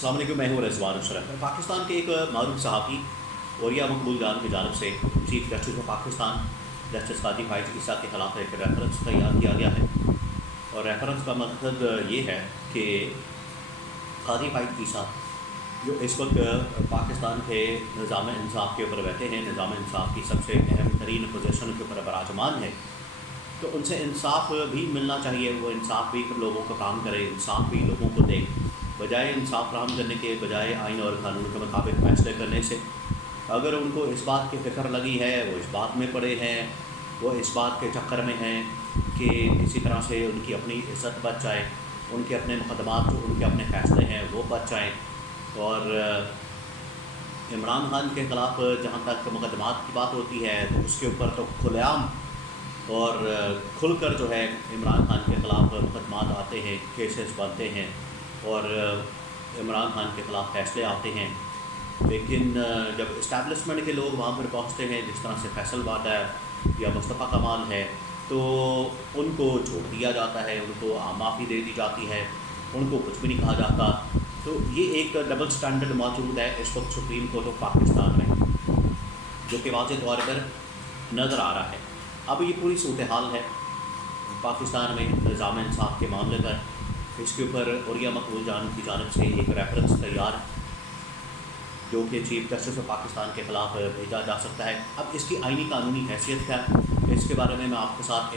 السلام علیکم، میں ہوں رضوان اشرف۔ پاکستان کے ایک معروف صحافی اوریہ مقبول جان کی جانب سے chief justice of Pakistan justice قاضی فائز عیسیٰ کے خلاف ایک ریفرنس تیار کیا گیا ہے، اور ریفرنس کا مقصد یہ ہے کہ قاضی فائز عیسیٰ جو اس وقت پاکستان کے نظام انصاف کے اوپر بیٹھے ہیں، نظام انصاف کی سب سے اہم ترین پوزیشن کے اوپر براجمان ہے، تو ان سے انصاف بھی ملنا چاہیے۔ وہ انصاف بھی لوگوں کو کام کرے، انصاف بھی لوگوں کو دے، بجائے انصاف فراہم کرنے کے بجائے آئین اور قانون کے مطابق فیصلے کرنے سے۔ اگر ان کو اس بات کی فکر لگی ہے، وہ اس بات میں پڑے ہیں، وہ اس بات کے چکر میں ہیں کہ کسی طرح سے ان کی اپنی عزت بچ جائے، ان کے اپنے مقدمات جو ان کے اپنے فیصلے ہیں وہ بچ جائیں، اور عمران خان کے خلاف جہاں تک مقدمات کی بات ہوتی ہے تو اس کے اوپر تو کھلے عام اور کھل کر جو ہے عمران خان کے خلاف مقدمات آتے ہیں، کیسز بنتے ہیں اور عمران خان کے خلاف فیصلے آتے ہیں۔ لیکن جب اسٹیبلشمنٹ کے لوگ وہاں پر پہنچتے ہیں، جس طرح سے فیصل بات ہے یا مصطفیٰ کمال ہے، تو ان کو چھوڑ دیا جاتا ہے، ان کو معافی دے دی جاتی ہے، ان کو کچھ بھی نہیں کہا جاتا۔ تو یہ ایک ڈبل سٹینڈرڈ موجود ہے اس وقت سپریم کورٹ آف پاکستان میں، جو کہ واضح طور پر نظر آ رہا ہے۔ اب یہ پوری صورتحال ہے پاکستان میں نظام انصاف کے معاملے پر۔ اس کے اوپر اوریہ مقبول جان کی جانب سے ایک ریفرنس تیار جو کہ چیف جسٹس آف پاکستان کے خلاف بھیجا جا سکتا ہے۔ اب اس کی آئینی قانونی حیثیت کیا ہے، اس کے بارے میں آپ کے ساتھ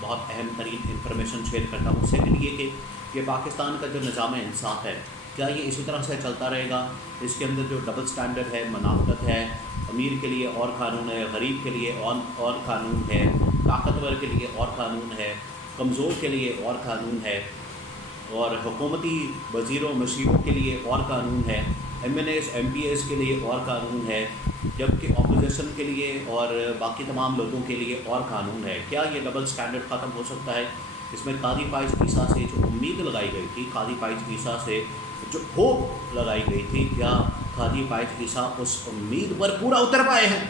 بہت اہم ترین انفارمیشن شیئر کرتا ہوں۔ سیکنڈ یہ کہ یہ پاکستان کا جو نظام انصاف ہے، کیا یہ اسی طرح سے چلتا رہے گا؟ اس کے اندر جو ڈبل سٹینڈرڈ ہے، منافقت ہے، امیر کے لیے اور قانون ہے، غریب کے لیے اور قانون ہے، طاقتور کے لیے اور قانون ہے، کمزور کے لیے اور قانون ہے، اور حکومتی وزیروں مشیروں کے لیے اور قانون ہے، MNAs MPAs کے لیے اور قانون ہے، جبکہ اپوزیشن کے لیے اور باقی تمام لوگوں کے لیے اور قانون ہے۔ کیا یہ ڈبل سٹینڈرڈ ختم ہو سکتا ہے؟ اس میں قاضی فائز عیسیٰ سے جو امید لگائی گئی تھی، قاضی فائز عیسیٰ سے جو ہوپ لگائی گئی تھی، کیا قاضی فائز عیسیٰ اس امید پر پورا اتر پائے ہیں،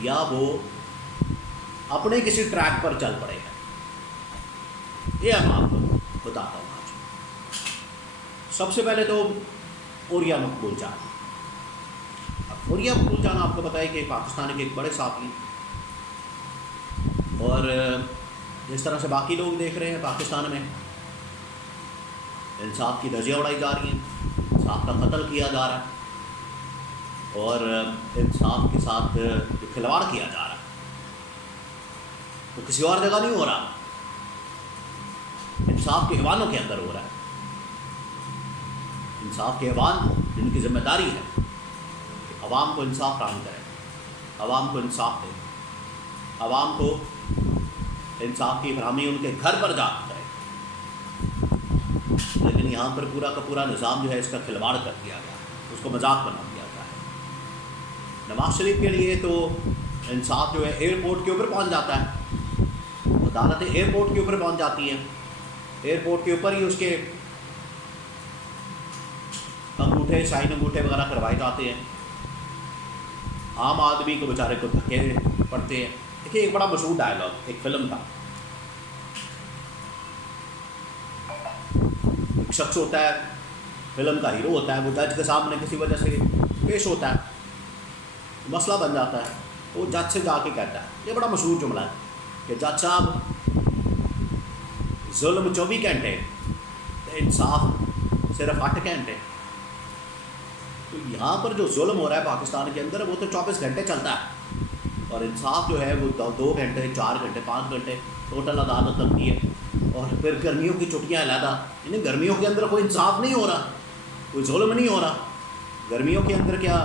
یا وہ اپنے کسی ٹریک پر چل پڑے ہیں؟ یہ میں آپ کو بتاتا ہوں آج۔ سب سے پہلے تو اوریہ مقبول جان۔ اوریہ مقبول جان آپ کو بتائے کہ پاکستان کے ایک بڑے صحافی، اور جس طرح سے باقی لوگ دیکھ رہے ہیں پاکستان میں انصاف کی دھجیاں اڑائی جا رہی ہیں، انصاف کا قتل کیا جا رہا ہے، اور انصاف کے ساتھ جو کھلواڑ کیا جا رہا ہے وہ کسی اور جگہ نہیں ہو رہا، انصاف کے ایوانوں کے اندر ہو رہا ہے۔ انصاف کے ایوان جن کی ذمہ داری ہے کہ عوام کو انصاف فراہم کرے، عوام کو انصاف دے، عوام کو انصاف کی فراہمی ان کے گھر پر جا کرے، لیکن یہاں پر پورا کا پورا نظام جو ہے اس کا کھلواڑ کر دیا گیا، اس کو مذاق بنا دیا گیا ہے۔ نواز شریف کے لیے تو انصاف جو ہے ایئرپورٹ کے اوپر پہنچ جاتا ہے، عدالتیں ایئرپورٹ کے اوپر پہنچ جاتی ہیں، ایئرپورٹ کے اوپر ہی اس کے انگوٹھے شاہین انگوٹھے وغیرہ کروائے جاتے ہیں، عام آدمی کو بیچارے کو دھکے پڑتے ہیں۔ دیکھیے ایک بڑا مشہور ڈائلاگ ایک فلم کا، ایک شخص ہوتا ہے، فلم کا ہیرو ہوتا ہے، وہ جج کے سامنے کسی وجہ سے پیش ہوتا ہے، مسئلہ بن جاتا ہے، وہ جج سے جا کے کہتا ہے، یہ بڑا مشہور جملہ ہے کہ جج صاحب ظلم 24 گھنٹے، انصاف صرف 8 گھنٹے۔ تو یہاں پر جو ظلم ہو رہا ہے پاکستان کے اندر وہ تو 24 گھنٹے چلتا ہے، اور انصاف جو ہے وہ 2 گھنٹے 4 گھنٹے 5 گھنٹے ٹوٹل عدالت لگتی ہے، اور پھر گرمیوں کی چھٹیاں علیحدہ، یعنی گرمیوں کے اندر کوئی انصاف نہیں ہو رہا، کوئی ظلم نہیں ہو رہا۔ گرمیوں کے اندر کیا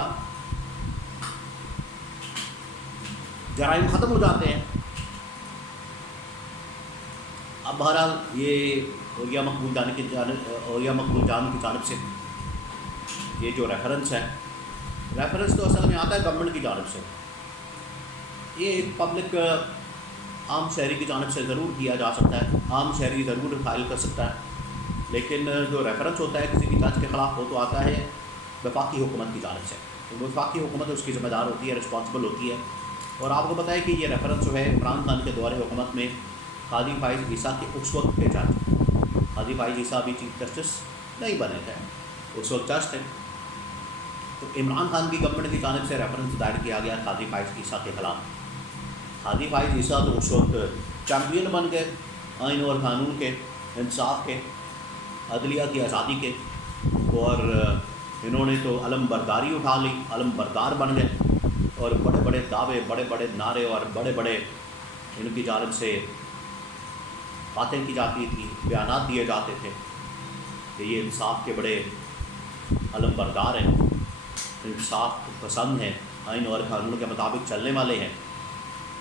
جرائم ختم ہو جاتے ہیں؟ اب بہرحال یہ اوریہ مقبول جان کی جانب سے یہ جو ریفرنس ہے، ریفرنس تو اصل میں آتا ہے گورنمنٹ کی جانب سے، یہ ایک پبلک عام شہری کی جانب سے ضرور کیا جا سکتا ہے، عام شہری ضرور فائل کر سکتا ہے، لیکن جو ریفرنس ہوتا ہے کسی بھی جج کے خلاف وہ تو آتا ہے وفاقی حکومت کی جانب سے، تو وفاقی حکومت اس کی ذمہ دار ہوتی ہے، رسپانسبل ہوتی ہے۔ اور آپ کو بتائیں کہ یہ ریفرنس جو ہے عمران خان کے دور حکومت میں قاضی فائز عیسیٰ کے اس وقت کے جج، قاضی فائز عیسیٰ بھی چیف جسٹس نہیں بنے تھے، اس وقت جج تھے. تو عمران خان کی گورنمنٹ کی جانب سے ریفرنس دائر کیا گیا قاضی فائز عیسیٰ کے خلاف. قاضی فائز عیسیٰ تو اس وقت چیمپئن بن گئے آئین اور قانون کے، انصاف کے، عدلیہ کی آزادی کے، اور انہوں نے تو علم برداری اٹھا لی، علم بردار بن گئے، اور بڑے بڑے دعوے، بڑے بڑے نعرے اور بڑے بڑے ان کی جانب سے باتیں کی جاتی تھی، بیانات دیے جاتے تھے کہ یہ انصاف کے بڑے علم بردار ہیں، انصاف پسند ہیں، آئین اور قانون کے مطابق چلنے والے ہیں.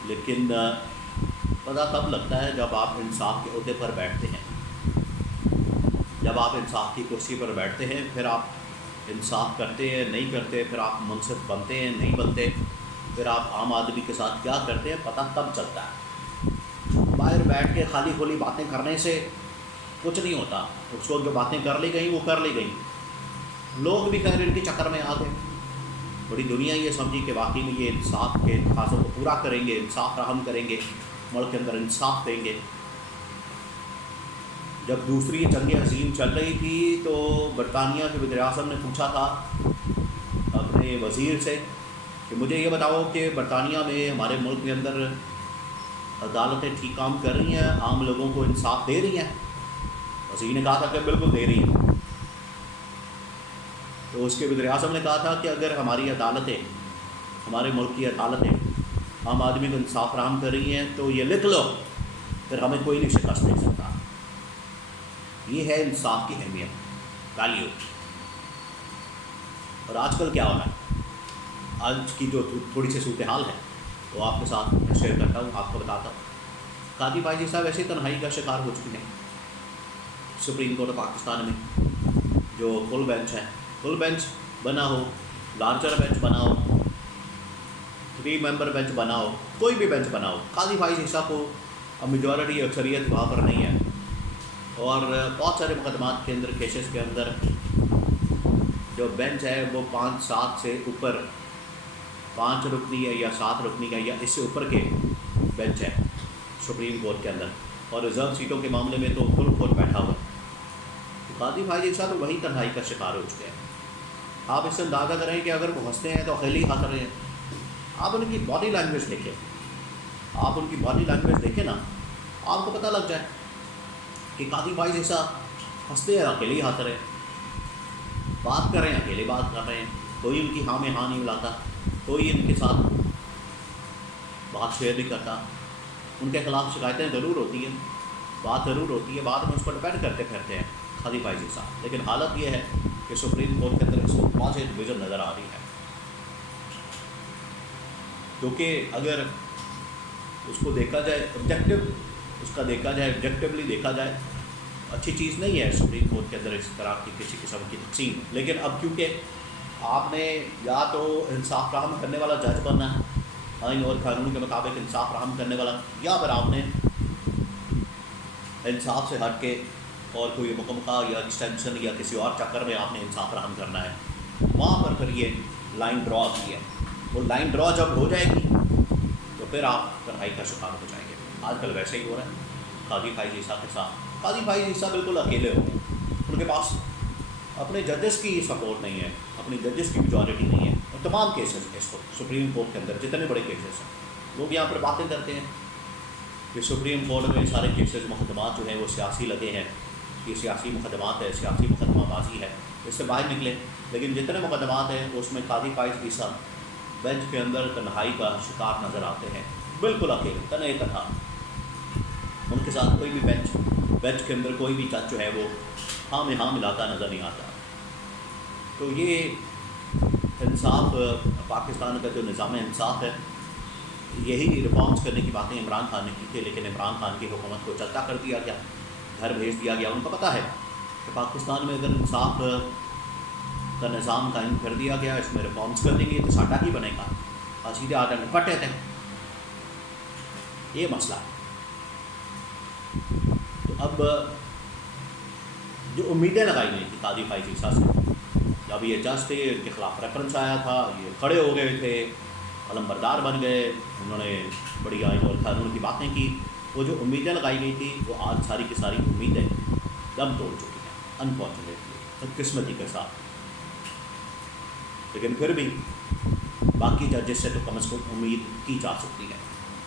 لیکن پتہ تب لگتا ہے جب آپ انصاف کے عہدے پر بیٹھتے ہیں، جب آپ انصاف کی کرسی پر بیٹھتے ہیں، پھر آپ انصاف کرتے ہیں نہیں کرتے، پھر آپ منصف بنتے ہیں نہیں بنتے، پھر آپ عام آدمی کے ساتھ کیا کرتے ہیں، پتہ تب چلتا ہے. باہر بیٹھ کے خالی کھلی باتیں کرنے سے کچھ نہیں ہوتا. اس وقت جو باتیں کر لی گئیں وہ کر لی گئیں. لوگ بھی خیر ان کے چکر میں آ گئے. بڑی دنیا یہ سمجھی کہ واقعی میں یہ انصاف کے تقاضوں کو پورا کریں گے، انصاف فراہم کریں گے، ملک کے اندر انصاف دیں گے. جب دوسری جنگ عظیم چل رہی تھی تو برطانیہ کے وزیر اعظم نے پوچھا تھا اپنے وزیر سے کہ مجھے یہ بتاؤ کہ برطانیہ میں ہمارے ملک کے اندر عدالتیں ٹھیک کام کر رہی ہیں، عام لوگوں کو انصاف دے رہی ہیں؟ وزیر نے کہا تھا کہ بالکل دے رہی ہیں. تو اس کے وزیر اعظم نے کہا تھا کہ اگر ہماری عدالتیں، ہمارے ملک کی عدالتیں عام آدمی کو انصاف فراہم کر رہی ہیں تو یہ لکھ لو، پھر ہمیں کوئی نہیں شکست دے سکتا. یہ ہے انصاف کی اہمیت، ویلیو. اور آج کل کیا ہو رہا ہے، آج کی جو تھوڑی سی صورتحال ہے وہ آپ کے ساتھ شیئر کرتا ہوں، آپ کو بتاتا ہوں. قاضی فائز صاحب ایسے تنہائی کا شکار ہو چکے ہیں. سپریم کورٹ آف پاکستان میں جو فل بینچ ہے، فل بینچ بنا ہو، لارجر بینچ بنا ہو، 3 ممبر بینچ بنا ہو، کوئی بھی بینچ بنا ہو، قاضی فائز عیسیٰ کو اب میجورٹی اکثریت وہاں پر نہیں ہے. اور بہت سارے مقدمات کے اندر، کیسز کے اندر جو بینچ ہے وہ 5-7 سے اوپر، 5 رکنی ہے یا 7 رکنی ہے یا اس سے اوپر کے بینچ ہے سپریم کورٹ کے اندر. اور ریزرو سیٹوں کے معاملے میں تو فل کورٹ بیٹھا ہوا ہے. قاضی فائز عیسیٰ تو وہی تنہائی کا شکار ہو چکے ہیں. آپ اس سے اندازہ کریں کہ اگر وہ ہنستے ہیں تو اکیلے ہی ہنس رہے ہیں. آپ ان کی باڈی لینگویج دیکھیں، آپ ان کی باڈی لینگویج دیکھیں نا، آپ کو پتہ لگ جائے کہ قاضی فائز عیسیٰ ہنستے ہیں اکیلے ہی ہنس رہے ہیں، بات کر رہے ہیں اکیلے بات کر رہے ہیں، کوئی ان کی ہاں میں ہاں نہیں ملاتا، کوئی ان کے ساتھ بات شیئر نہیں کرتا. ان کے خلاف شکایتیں ضرور ہوتی ہیں، بات ضرور ہوتی ہے، بعد میں اس پر ڈپینڈ کرتے پھرتے ہیں قاضی فائز عیسیٰ. لیکن حالت یہ ہے کہ سپریم کورٹ کے اندر اس کو واضح ڈویژن نظر آ رہی ہے. کیونکہ اگر اس کو دیکھا جائے آبجیکٹیولی دیکھا جائے، اچھی چیز نہیں ہے سپریم کورٹ کے اندر اس طرح کی کسی قسم کی تقسیم. لیکن اب کیونکہ آپ نے یا تو انصاف فراہم کرنے والا جج بننا ہے، آئین اور قانون کے مطابق انصاف فراہم کرنے والا، یا پھر آپ نے انصاف سے ہٹ کے اور کوئی مکمقہ یا ایکسٹینشن یا کسی اور چکر میں آپ نے انصاف فراہم کرنا ہے. وہاں پر پھر یہ لائن ڈرا کی ہے. وہ لائن ڈرا جب ہو جائے گی تو پھر آپ تنہائی کا شکار ہو جائیں گے. آج کل ویسے ہی ہو رہا ہے قاضی فائز عیسیٰ کے ساتھ. قاضی فائز عیسیٰ بالکل اکیلے ہو گئے. ان کے پاس اپنے ججز کی سپورٹ نہیں ہے، اپنی ججز کی میجورٹی نہیں ہے. اور تمام کیسز اس کو سپریم کورٹ کے اندر جتنے بڑے کیسز ہیں، لوگ یہاں پر باتیں کرتے ہیں کہ سپریم کورٹ میں سارے کیسز، مقدمات جو ہیں وہ سیاسی لگے ہیں، یہ سیاسی مقدمات ہے، سیاسی مقدمہ بازی ہے، اس سے باہر نکلے. لیکن جتنے مقدمات ہیں اس میں قاضی فائز عیسیٰ بینچ کے اندر تنہائی کا شکار نظر آتے ہیں، بالکل اکیلے، تنہا. ان کے ساتھ کوئی بھی بینچ کے اندر کوئی بھی جج جو ہے وہ ہاں میں ہاں ملاتا نظر نہیں آتا. تو یہ انصاف، پاکستان کا جو نظام انصاف ہے، یہی ریفارمز کرنے کی باتیں عمران خان نے کی تھی، لیکن عمران خان کی حکومت کو چلتا کر دیا گیا، گھر بھیج دیا گیا. ان کو پتہ ہے کہ پاکستان میں اگر انصاف کا نظام قائم کر دیا گیا، اس میں ریفارمز کر دیں گے تو ساڈا ہی بنے گا، سیدھے آ جائیں پٹے تھے. یہ مسئلہ ہے. تو اب جو امیدیں لگائی گئی تھی قاضی فائز عیسیٰ سے، جب یہ جج تھے، ان کے خلاف ریفرنس آیا تھا، یہ کھڑے ہو گئے تھے، علم بردار بن گئے، انہوں نے بڑی آئین اور قانون کی باتیں کی، وہ جو امیدیں لگائی گئی تھی وہ آج ساری کی ساری امیدیں دم توڑ چکی ہیں انفارچونیٹلی. بدقسمتی کے ساتھ، لیکن پھر بھی باقی ججز سے تو کم از کم امید کی جا سکتی ہے۔